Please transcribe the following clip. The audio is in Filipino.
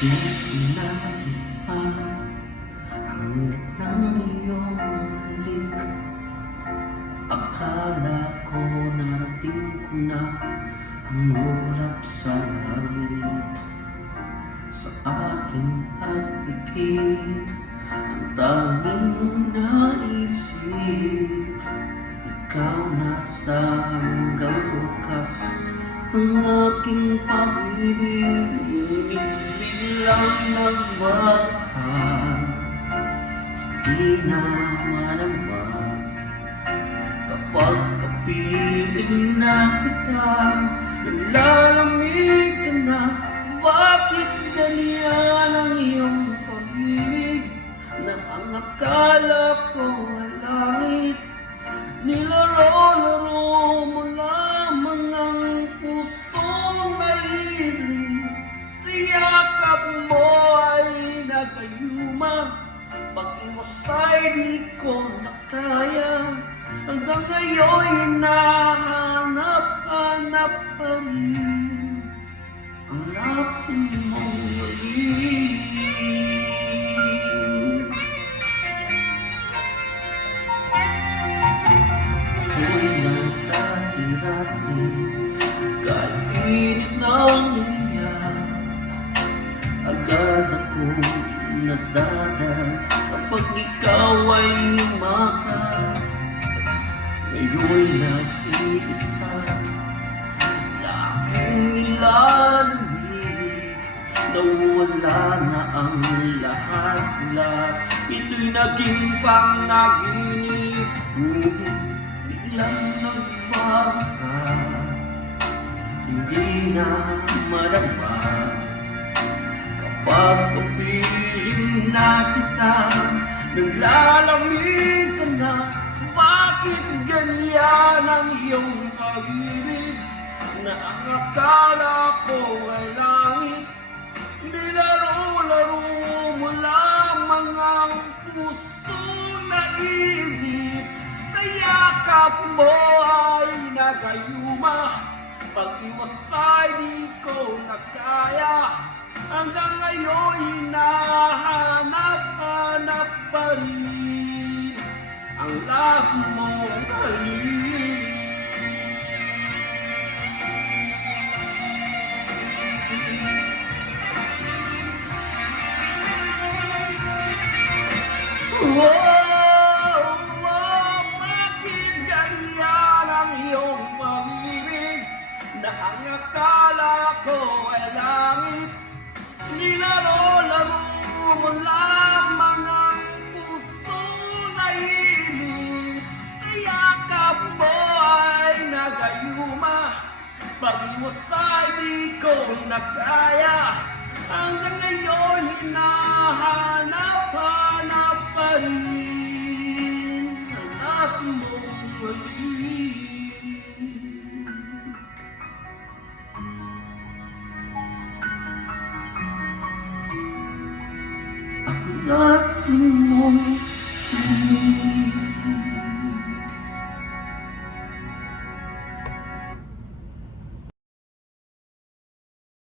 Di pinagdipan ang init ng iyong halik. Akala ko narating ko na ang ulap sa langit. Sa aking pagpikit, ang tanging naisip, ikaw nasa hanggang bukas ang aking pag-ibig. Biglang nagbakan, hindi na malama kapag kapiling na kita. Nalalamig ka na, bakit ganyan ang iyong pag-ibig? Na ang akala ko ay langit, nilaro-laro mo lamang ang pusong mahilig. Sa yakap mo ay nagayuma, pag-iwas ay di ko na kaya. Hanggang ngayon nahanap-hanap pa rin ang lason mong muli. Ako'y nagdati-dati, kainit ng iyak. Agad akong nagdadarang kapag ikaw ay umakas. Ngayon'y nag-iisa, laging nilalamig. Nawala na ang lahat-lahat, ito'y naging panaginip. Biglang nagbago ka, hindi na madama kapag kapiling na kita. Naglalamig ka na, bakit ganyan ang iyong pag-ibig? Na ang akala ko ay langit, nilaro-laro mo lamang ang puso na inip. Sa yakap mo ay nagayuma, pag-iwas ay di ko na kaya. Hanggang ngayon nahanap-hanap pa rin ang lason mong halik. Bakit ganyan ang iyong pag-ibig? Na ang akala ko ay langit, nilaro-laro mo lamang ang puso na inip. Sa yakap mo ay nagayuma, pag-iwas ay di ko na kaya. Hanggang ngayon hinahanap-hanap pa rin ang lason mong halik. Ang lason mong